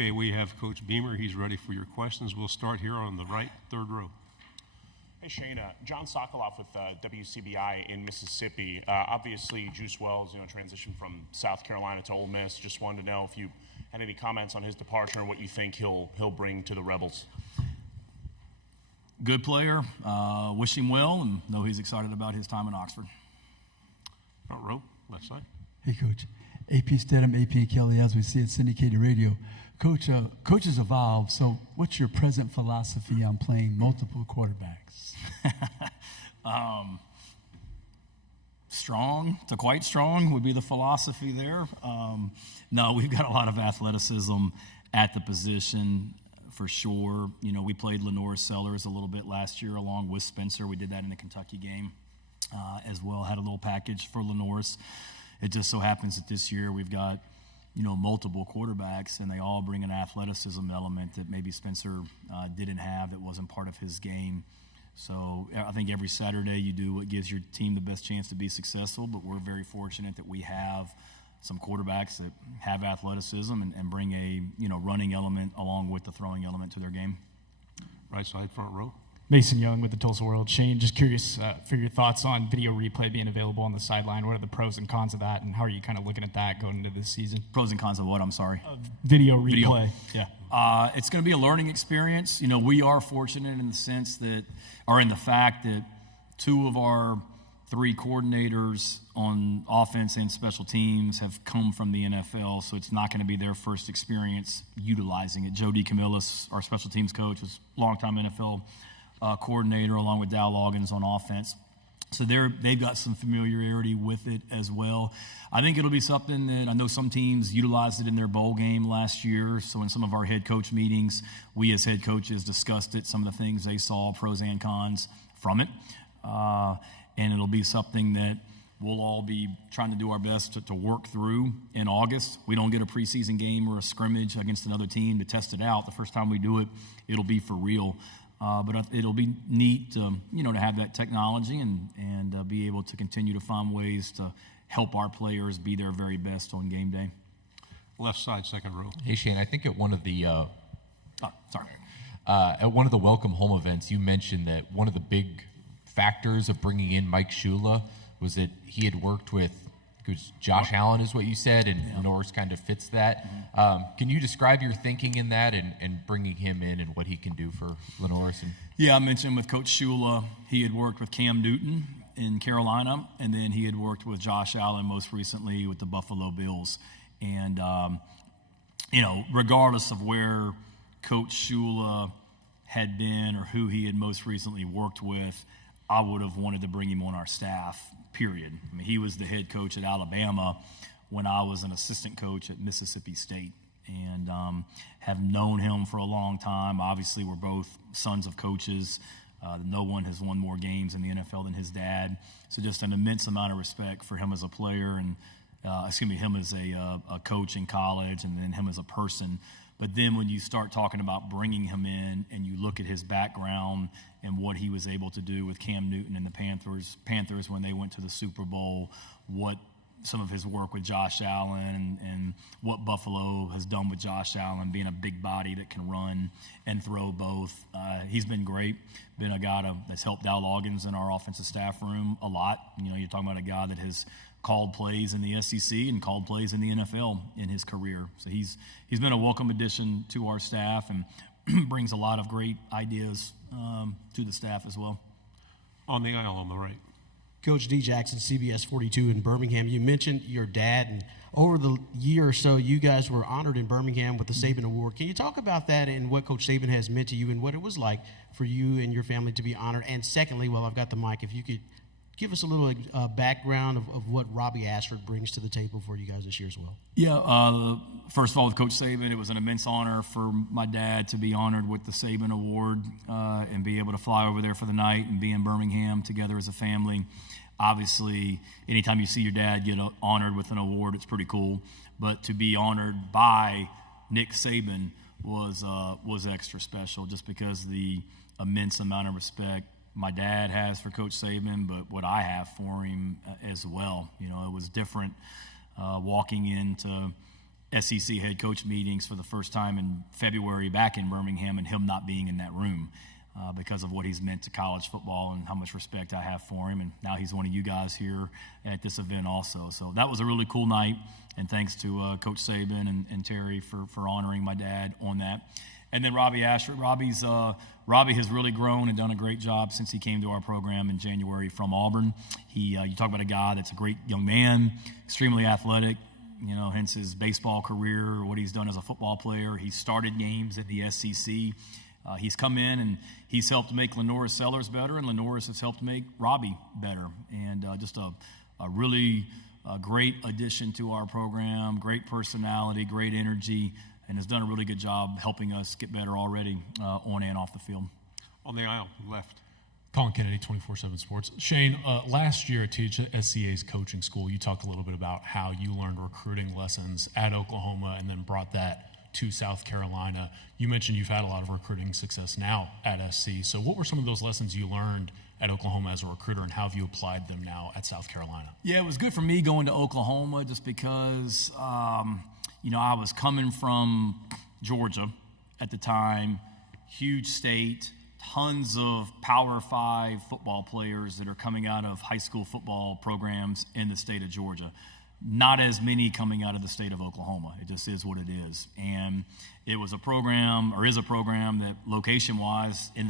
Okay, we have Coach Beamer. He's ready for your questions. We'll start here on the right, third row. Hey, Shane. John Sokoloff with WCBI in Mississippi. Obviously, Juice Wells, transitioned from South Carolina to Ole Miss. Just wanted to know if you had any comments on his departure and what you think he'll bring to the Rebels. Good player. Wish him well, and know he's excited about his time in Oxford. Front row, left side. Hey, Coach. AP Stedham, AP Kelly, as we see at syndicated radio. Coach, coaches evolve, so what's your present philosophy on playing multiple quarterbacks? Strong to quite strong would be the philosophy there. No, we've got a lot of athleticism at the position for sure. We played Lenore Sellers a little bit last year along with Spencer. We did that in the Kentucky game as well. Had a little package for Lenore's. It just so happens that this year we've got, multiple quarterbacks, and they all bring an athleticism element that maybe Spencer didn't have, that wasn't part of his game. So I think every Saturday you do what gives your team the best chance to be successful, but we're very fortunate that we have some quarterbacks that have athleticism and bring a, running element along with the throwing element to their game. Right side, front row. Mason Young with the Tulsa World. Shane, just curious for your thoughts on video replay being available on the sideline. What are the pros and cons of that, and how are you kind of looking at that going into this season? Pros and cons of what? I'm sorry. Video replay. Yeah. It's going to be a learning experience. We are fortunate in the sense that, or in the fact that two of our three coordinators on offense and special teams have come from the NFL, so it's not going to be their first experience utilizing it. Joe DeCamillis, our special teams coach, was a longtime NFL coordinator along with Dow Loggins on offense. So they've got some familiarity with it as well. I think it'll be something that I know some teams utilized it in their bowl game last year. So in some of our head coach meetings, we as head coaches discussed it, some of the things they saw, pros and cons from it. And it'll be something that we'll all be trying to do our best to work through in August. We don't get a preseason game or a scrimmage against another team to test it out. The first time we do it, it'll be for real. But it'll be neat to have that technology and be able to continue to find ways to help our players be their very best on game day. Left side, second row. Hey, Shane, I think at one of the at one of the welcome home events, you mentioned that one of the big factors of bringing in Mike Shula was that he had worked with Josh Allen, is what you said, and Norris kind of fits that. Can you describe your thinking in that and bringing him in and what he can do for Lenoris? Yeah, I mentioned with Coach Shula, he had worked with Cam Newton in Carolina, and then he had worked with Josh Allen most recently with the Buffalo Bills. And, regardless of where Coach Shula had been or who he had most recently worked with, I would have wanted to bring him on our staff, period. I mean, he was the head coach at Alabama when I was an assistant coach at Mississippi State, and have known him for a long time. Obviously, we're both sons of coaches. No one has won more games in the NFL than his dad. So just an immense amount of respect for him as a player and, him as a coach in college, and then him as a person. But then when you start talking about bringing him in and you look at his background and what he was able to do with Cam Newton and the Panthers when they went to the Super Bowl, what some of his work with Josh Allen and what Buffalo has done with Josh Allen, being a big body that can run and throw both. He's been great, been a guy that's helped Dow Loggins in our offensive staff room a lot. You're talking about a guy that has called plays in the SEC and called plays in the NFL in his career. So he's been a welcome addition to our staff and brings a lot of great ideas to the staff as well. On the aisle on the right. Coach D. Jackson, CBS 42 in Birmingham. You mentioned your dad, and over the year or so, you guys were honored in Birmingham with the Saban Award. Can you talk about that and what Coach Saban has meant to you and what it was like for you and your family to be honored? And secondly, while I've got the mic, if you could give us a little background of what Robbie Ashford brings to the table for you guys this year as well. Yeah, first of all, with Coach Saban, it was an immense honor for my dad to be honored with the Saban Award and be able to fly over there for the night and be in Birmingham together as a family. Obviously, anytime you see your dad get honored with an award, it's pretty cool. But to be honored by Nick Saban was extra special, just because the immense amount of respect my dad has for Coach Saban, but what I have for him as well. It was different walking into SEC head coach meetings for the first time in February back in Birmingham, and him not being in that room because of what he's meant to college football and how much respect I have for him. And now he's one of you guys here at this event also. So that was a really cool night, and thanks to Coach Saban and Terry for honoring my dad on that. And then Robbie Ashford. Robbie has really grown and done a great job since he came to our program in January from Auburn. You talk about a guy that's a great young man, extremely athletic, hence his baseball career, what he's done as a football player. He started games at the SEC. He's come in and he's helped make Lenoris Sellers better, and Lenoris has helped make Robbie better. And just a really great addition to our program, great personality, great energy, and has done a really good job helping us get better already on and off the field. On the aisle, left. Colin Kennedy, 24/7 Sports. Shane, last year at THSCA's coaching school, you talked a little bit about how you learned recruiting lessons at Oklahoma and then brought that to South Carolina. You mentioned you've had a lot of recruiting success now at SC. So what were some of those lessons you learned at Oklahoma as a recruiter, and how have you applied them now at South Carolina? Yeah, it was good for me going to Oklahoma just because, I was coming from Georgia at the time, huge state, tons of Power 5 football players that are coming out of high school football programs in the state of Georgia. Not as many coming out of the state of Oklahoma. It just is what it is. And it was a program, or is a program, that location-wise in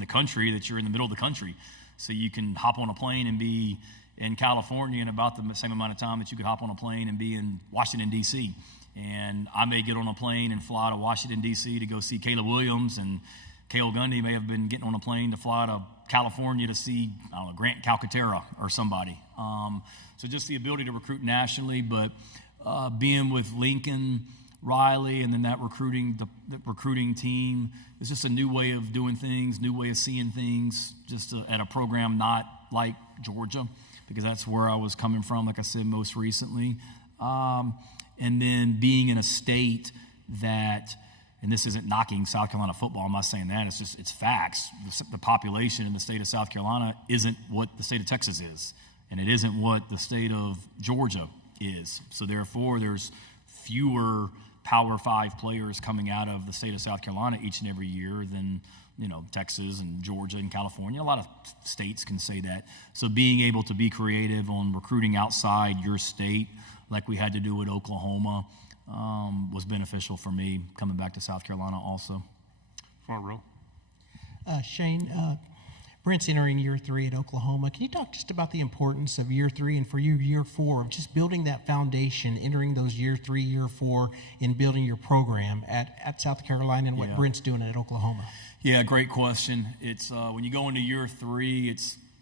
the country, that you're in the middle of the country. So you can hop on a plane and be in California in about the same amount of time that you could hop on a plane and be in Washington, D.C. And I may get on a plane and fly to Washington, D.C. to go see Caleb Williams, and Cale Gundy may have been getting on a plane to fly to California to see, Grant Calcaterra or somebody. So just the ability to recruit nationally, but being with Lincoln Riley and then that recruiting team, it's just a new way of doing things, new way of seeing things, just at a program not like Georgia, because that's where I was coming from, like I said, most recently. And then being in a state that, and this isn't knocking South Carolina football, I'm not saying that, it's facts. The population in the state of South Carolina isn't what the state of Texas is, and it isn't what the state of Georgia is. So therefore, there's fewer Power 5 players coming out of the state of South Carolina each and every year than, Texas and Georgia and California. A lot of states can say that. So being able to be creative on recruiting outside your state, like we had to do at Oklahoma, was beneficial for me coming back to South Carolina also. Front row. Shane, Brent's entering year 3 at Oklahoma. Can you talk just about the importance of year 3 and for you year 4 of just building that foundation, entering those year 3, year 4 in building your program at South Carolina and what Brent's doing at Oklahoma? Yeah, great question. It's when you go into year 3,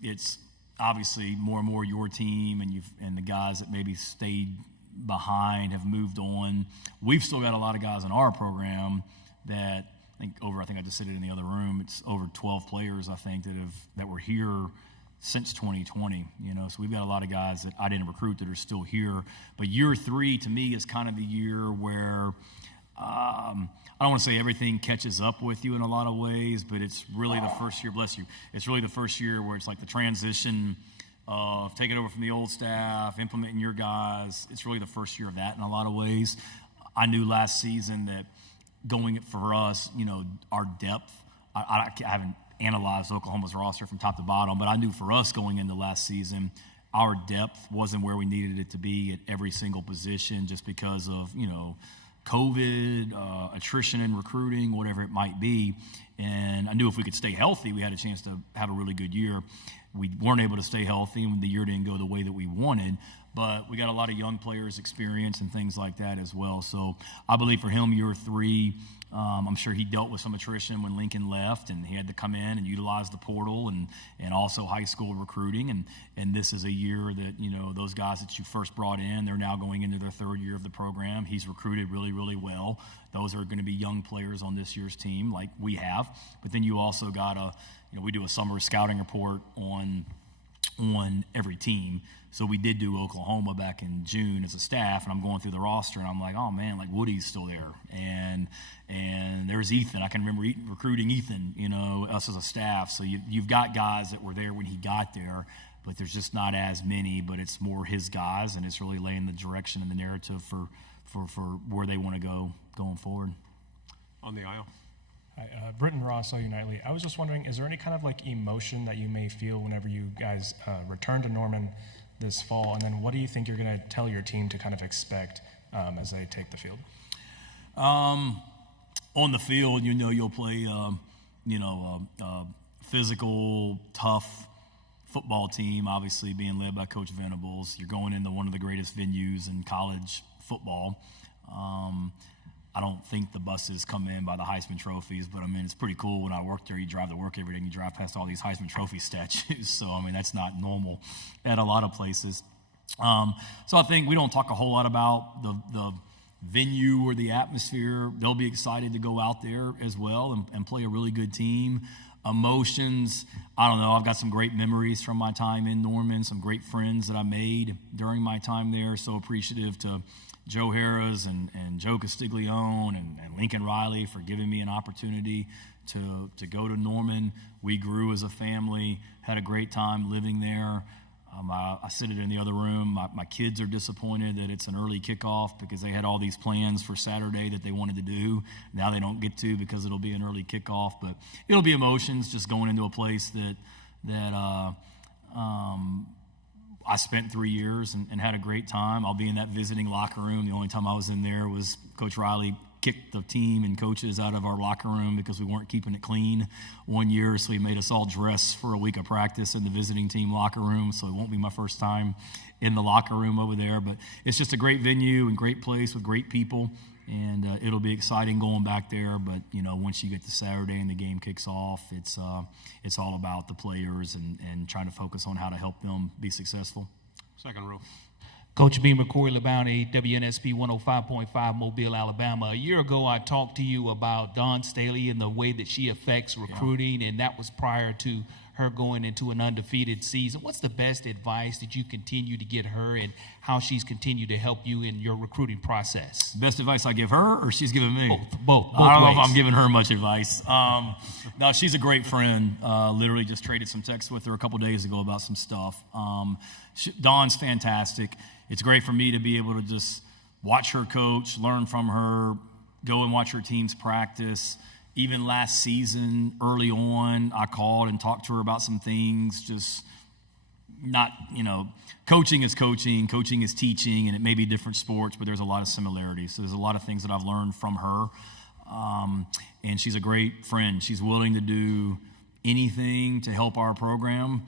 it's obviously more and more your team, and the guys that maybe stayed behind have moved on. We've still got a lot of guys in our program that I think I just said it in the other room. It's over 12 players, I think, that were here since 2020. So we've got a lot of guys that I didn't recruit that are still here. But year 3 to me is kind of the year where I don't want to say everything catches up with you in a lot of ways, but it's really the first year. Bless you. It's really the first year where it's like the transition of taking over from the old staff, implementing your guys. It's really the first year of that in a lot of ways. I knew last season that going for us, our depth, I haven't analyzed Oklahoma's roster from top to bottom, but I knew for us going into last season, our depth wasn't where we needed it to be at every single position just because of, COVID, attrition in recruiting, whatever it might be. And I knew if we could stay healthy, we had a chance to have a really good year. We weren't able to stay healthy, and the year didn't go the way that we wanted. But we got a lot of young players' experience and things like that as well. So I believe for him, year 3, I'm sure he dealt with some attrition when Lincoln left, and he had to come in and utilize the portal and also high school recruiting. And this is a year that, those guys that you first brought in, they're now going into their 3rd year of the program. He's recruited really, really well. Those are going to be young players on this year's team like we have. But then you also got we do a summer scouting report on every team. So we did do Oklahoma back in June as a staff, and I'm going through the roster, and I'm like, oh man, like Woody's still there, and there's Ethan. I can remember recruiting Ethan, us as a staff. So you've got guys that were there when he got there, but there's just not as many. But it's more his guys, and it's really laying the direction and the narrative for where they want to go going forward. On the aisle. Hi, Britton Ross, OU Nightly. I was just wondering, is there any kind of like emotion that you may feel whenever you guys return to Norman this fall? And then what do you think you're going to tell your team to kind of expect as they take the field? On the field, you'll play, physical, tough football team, obviously being led by Coach Venables. You're going into one of the greatest venues in college football. I don't think the buses come in by the Heisman trophies, but I mean, it's pretty cool. When I work there, you drive to work every day and you drive past all these Heisman Trophy statues. So, I mean, that's not normal at a lot of places. So I think we don't talk a whole lot about the venue or the atmosphere. They'll be excited to go out there as well and play a really good team. Emotions, I don't know. I've got some great memories from my time in Norman, some great friends that I made during my time there. So appreciative to Joe Harris and Joe Castiglione and Lincoln Riley for giving me an opportunity to go to Norman. We grew as a family, had a great time living there. I sit in the other room. My kids are disappointed that it's an early kickoff because they had all these plans for Saturday that they wanted to do. Now they don't get to because it'll be an early kickoff. But it'll be emotions just going into a place that I spent 3 years and had a great time. I'll be in that visiting locker room. The only time I was in there was Coach Riley kicked the team and coaches out of our locker room because we weren't keeping it clean one year, so he made us all dress for a week of practice in the visiting team locker room, so it won't be my first time in the locker room over there. But it's just a great venue and great place with great people, and it'll be exciting going back there. But, once you get to Saturday and the game kicks off, it's all about the players and trying to focus on how to help them be successful. Second row. Coach Beamer, Corey LeBounty, WNSP 105.5, Mobile, Alabama. A year ago, I talked to you about Dawn Staley and the way that she affects recruiting, and that was prior to her going into an undefeated season. What's the best advice that you continue to get her and how she's continued to help you in your recruiting process? Best advice I give her or she's giving me? Both I don't know ways. if I'm giving her much advice. No, she's a great friend. Literally just traded some texts with her a couple days ago about some stuff. Dawn's fantastic. It's great for me to be able to just watch her coach, learn from her, go and watch her teams practice. Even last season, early on, I called and talked to her about some things, just not, coaching is coaching, coaching is teaching, and it may be different sports, but there's a lot of similarities. So there's a lot of things that I've learned from her, and she's a great friend. She's willing to do anything to help our program.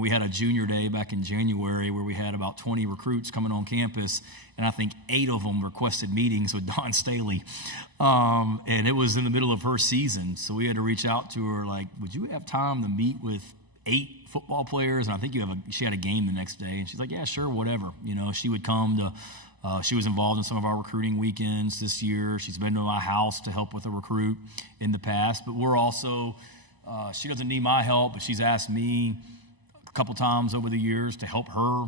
We had a junior day back in January where we had about 20 recruits coming on campus, and I think 8 of them requested meetings with Dawn Staley. And it was in the middle of her season, so we had to reach out to her, like, would you have time to meet with 8 football players? And I think she had a game the next day, and she's like, yeah, sure, whatever. She would come to, she was involved in some of our recruiting weekends this year. She's been to my house to help with a recruit in the past, but we're also, she doesn't need my help, but she's asked me a couple times over the years to help her,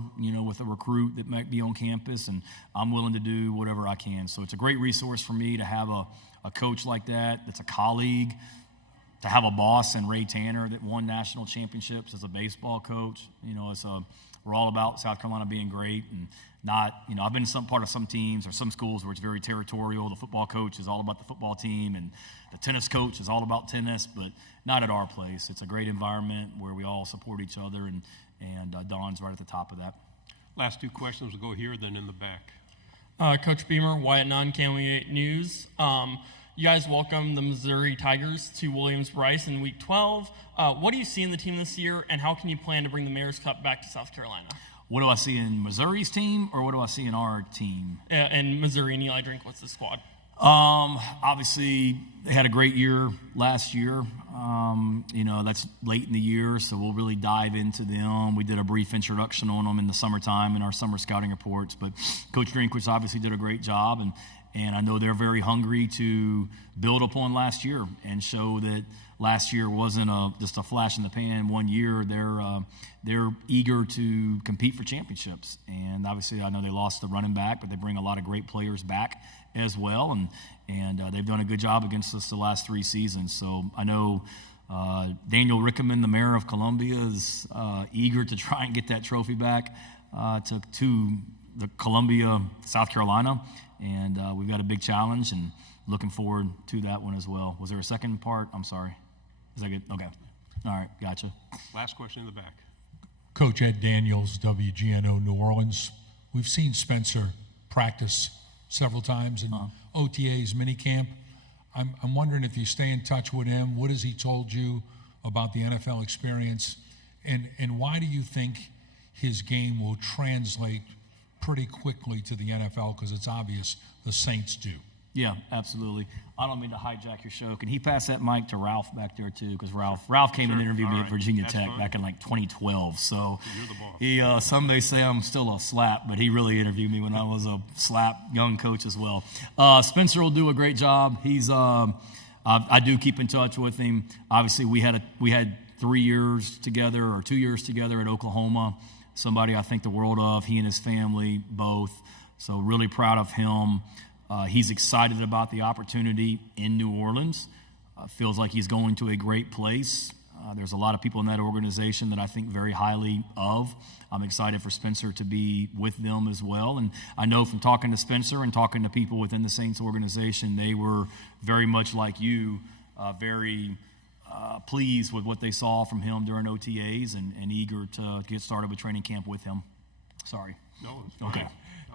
with a recruit that might be on campus, and I'm willing to do whatever I can. So it's a great resource for me to have a coach like that's a colleague, to have a boss in Ray Tanner that won national championships as a baseball coach. We're all about South Carolina being great, and not, I've been part of some teams or some schools where it's very territorial. The football coach is all about the football team, and the tennis coach is all about tennis, but not at our place. It's a great environment where we all support each other, and Dawn's right at the top of that. Last 2 questions will go here, then in the back. Coach Beamer, Wyatt Nunn, KMOE 8 News. You guys welcomed the Missouri Tigers to Williams-Brice in Week 12. What do you see in the team this year, and how can you plan to bring the Mayor's Cup back to South Carolina? What do I see in Missouri's team, or what do I see in our team? And Missouri and Eli Drinkwitz, the squad. Obviously, they had a great year last year. That's late in the year, so we'll really dive into them. We did a brief introduction on them in the summertime in our summer scouting reports, but Coach Drinkwitz obviously did a great job, and I know they're very hungry to build upon last year and show that last year wasn't just a flash in the pan one year. They're eager to compete for championships, and obviously I know they lost the running back, but they bring a lot of great players back as well, and they've done a good job against us the last 3 seasons. So I know Daniel Rickeman, the mayor of Columbia, is eager to try and get that trophy back. Took 2 the Columbia, South Carolina, and we've got a big challenge and looking forward to that one as well. Was there a second part? I'm sorry. Is that good? Okay. All right, gotcha. Last question in the back. Coach Ed Daniels, WGNO New Orleans. We've seen Spencer practice several times in OTA's minicamp. I'm wondering if you stay in touch with him. What has he told you about the NFL experience? And why do you think his game will translate pretty quickly to the NFL? Because it's obvious the Saints do. Yeah, absolutely. I don't mean to hijack your show. Can he pass that mic to Ralph back there too? Because Ralph came and interviewed me at Virginia Tech back in like 2012. So he, some may say I'm still a slap, but he really interviewed me when I was a slap young coach as well. Spencer will do a great job. He's I do keep in touch with him. Obviously, we had 3 years together or 2 years together at Oklahoma. Somebody I think the world of. He and his family both. So really proud of him. He's excited about the opportunity in New Orleans. Feels like he's going to a great place. There's a lot of people in that organization that I think very highly of. I'm excited for Spencer to be with them as well. And I know from talking to Spencer and talking to people within the Saints organization, they were very much like you, very pleased with what they saw from him during OTAs and eager to get started with training camp with him. Sorry. No, it's fine. Okay.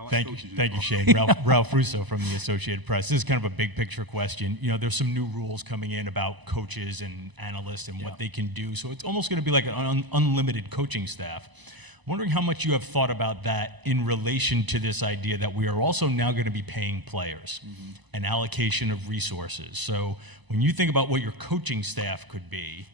Thank you, Shane. Ralph Russo from the Associated Press. This is kind of a big picture question. You know, there's some new rules coming in about coaches and analysts and what they can do. So it's almost going to be like an unlimited coaching staff. I'm wondering how much you have thought about that in relation to this idea that we are also now going to be paying players, an allocation of resources. So when you think about what your coaching staff could be,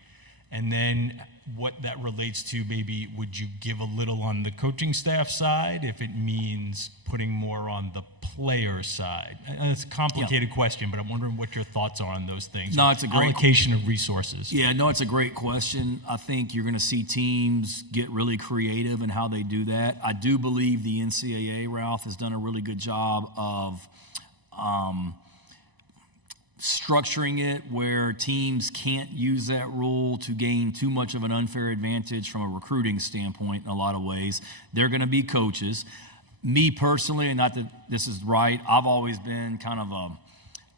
and then what that relates to, maybe would you give a little on the coaching staff side if it means putting more on the player side? And it's a complicated question, but I'm wondering what your thoughts are on those things. No, it's a great allocation of resources. Yeah, no, it's a great question. I think you're going to see teams get really creative in how they do that. I do believe the NCAA, Ralph, has done a really good job of structuring it where teams can't use that rule to gain too much of an unfair advantage from a recruiting standpoint in a lot of ways. They're going to be coaches. Me personally, and not that this is right, I've always been kind of a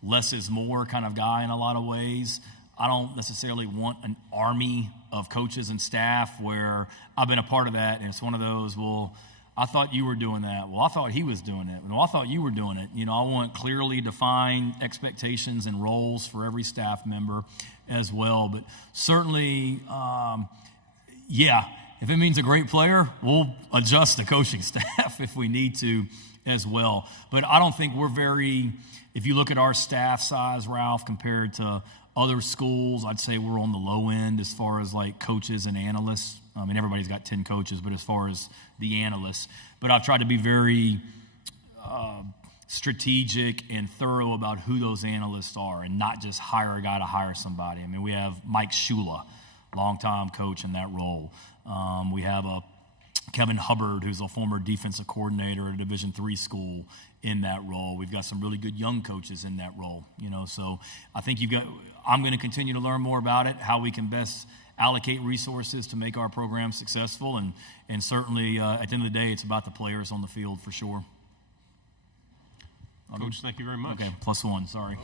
less is more kind of guy in a lot of ways. I don't necessarily want an army of coaches and staff where I've been a part of that, and it's one of those, well, I thought you were doing that. Well, I thought he was doing it. Well, I thought you were doing it. You know, I want clearly defined expectations and roles for every staff member as well. But certainly, if it means a great player, we'll adjust the coaching staff if we need to as well. But I don't think we're if you look at our staff size, Ralph, compared to other schools, I'd say we're on the low end as far as like coaches and analysts. I mean, everybody's got 10 coaches, but as far as the analysts. But I've tried to be very strategic and thorough about who those analysts are and not just hire a guy to hire somebody. I mean, we have Mike Shula, longtime coach in that role. We have Kevin Hubbard, who's a former defensive coordinator at a Division III school in that role. We've got some really good young coaches in that role, you know. So I think I'm going to continue to learn more about it, how we can best allocate resources to make our program successful. And certainly, at the end of the day, it's about the players on the field for sure. Coach, thank you very much. Okay, +1, sorry.